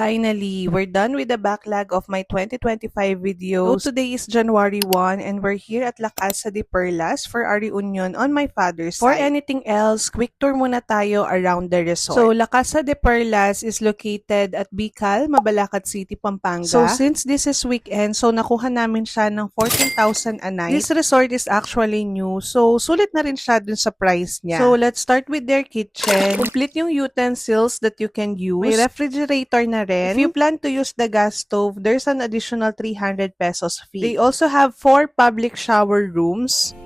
Finally, we're done with the backlog of my 2025 videos. So today is January 1 and we're here at La Casa de Perlas for our reunion on my father's side. For anything else, quick tour muna tayo around the resort. So La Casa de Perlas is located at Bicol, Mabalacat City, Pampanga. So since this is weekend, so nakuha namin siya ng 14,000 a night. This resort is actually new, so sulit na rin siya dun sa price niya. So let's start with their kitchen. Complete yung utensils that you can use. May refrigerator na rin. If you plan to use the gas stove, there's an additional 300 pesos fee. They also have 4 public shower rooms.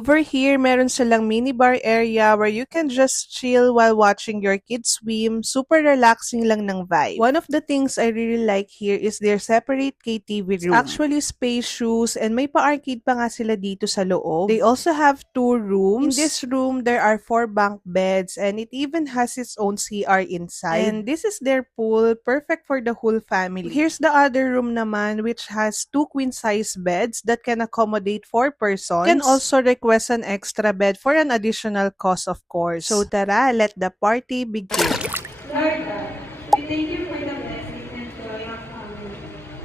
Over here, meron silang minibar area where you can just chill while watching your kids swim. Super relaxing lang ng vibe. One of the things I really like here is their separate KTV room. It's actually spacious and may pa-arcade pa nga sila dito sa loob. They also have 2 rooms. In this room, there are 4 bunk beds and it even has its own CR inside. And this is their pool, perfect for the whole family. Here's the other room naman which has 2 queen-size beds that can accommodate 4 persons. You can also request an extra bed for an additional cost, of course. So tara, let the party begin. Lord, we thank you for the blessings and joy of family.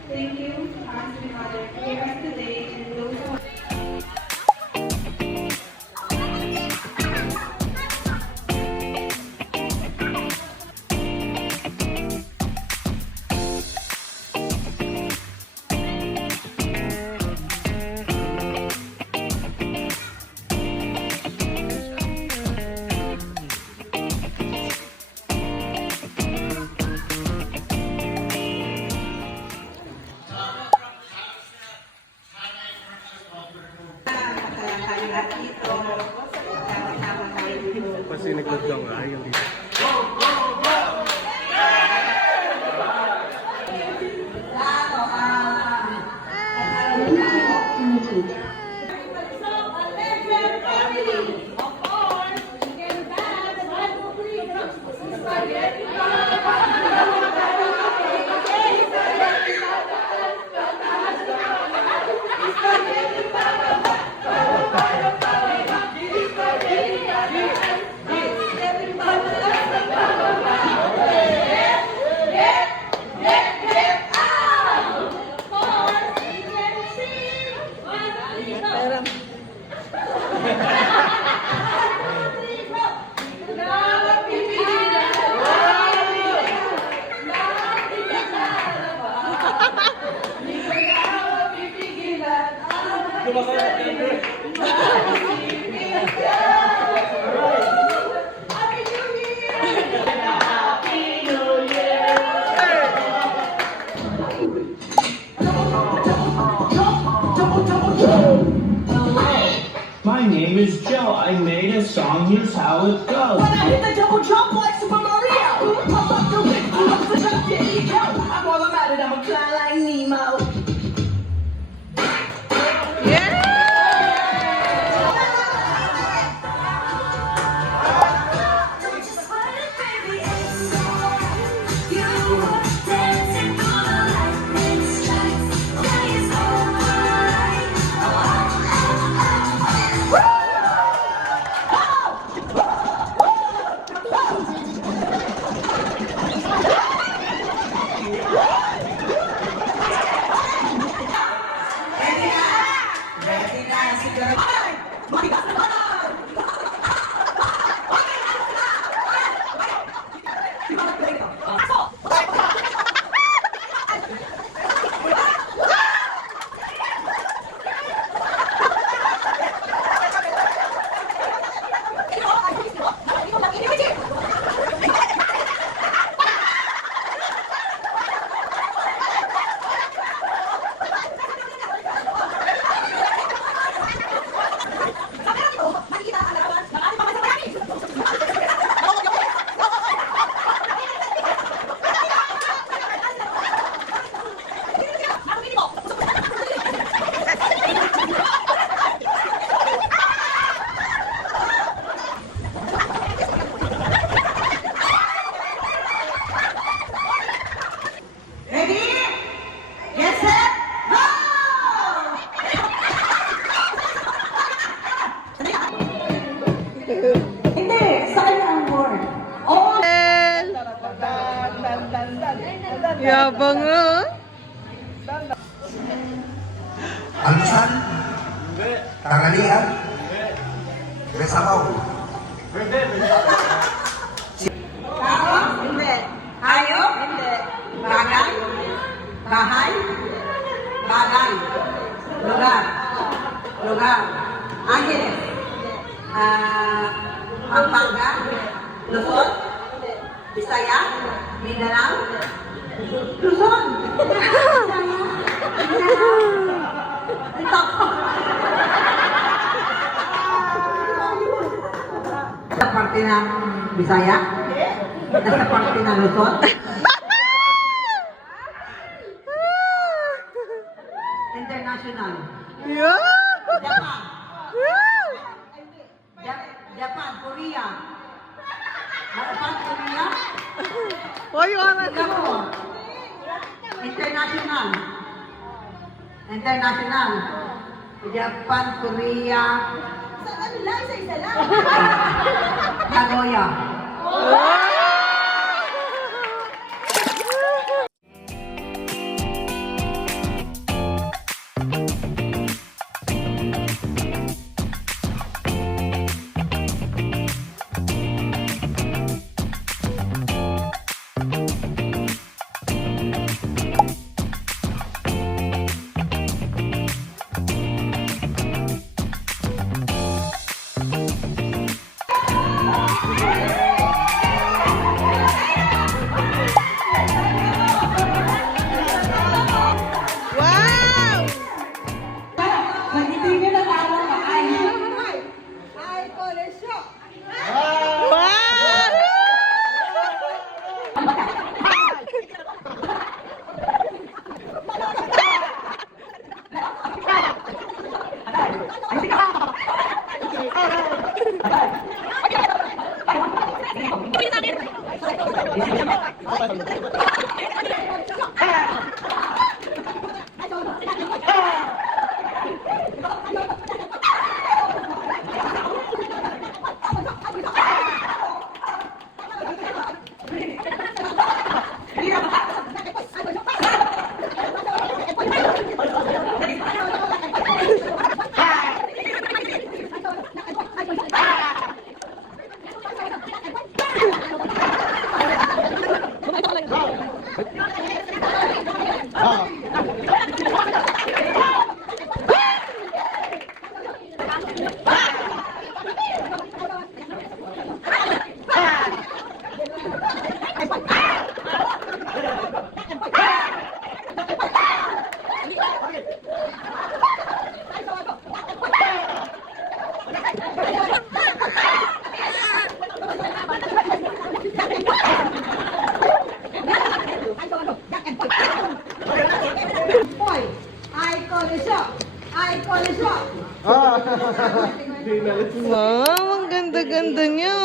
Thank you, as we gather here today and those who Pasinikot lang nga yung dito. My name is Joe. I made a song. Here's how it goes. When I hit the double jump like Super Mario, pop up the lick, up the jump, there you go. I'm all about it. I'm a fly like Nemo. Hindi, sa kanya ang word. Oh, Yabang nga. Almusal? Tanghalian? May sabaw? tao? Hindi. Hayop? Hindi. Bagay? Bahay? Bagay. Lugar? Lugar. Angeles? Pampanga? Luzon? Bisaya? Mindanao? Luzon! Bisaya? Mindanao? Ito po. Sa parte ng Bisaya? Sa parte ng Luzon? International. Yeah. Japan. Japan, Korea. Japan, Korea. Hoy, oras mo. Singapore. International. International. Japan, Korea. Isa lang. Nagoya. Wow! Mag-ibigay na tayo ka ay. Wow! Wow, ang ganda-ganda niya.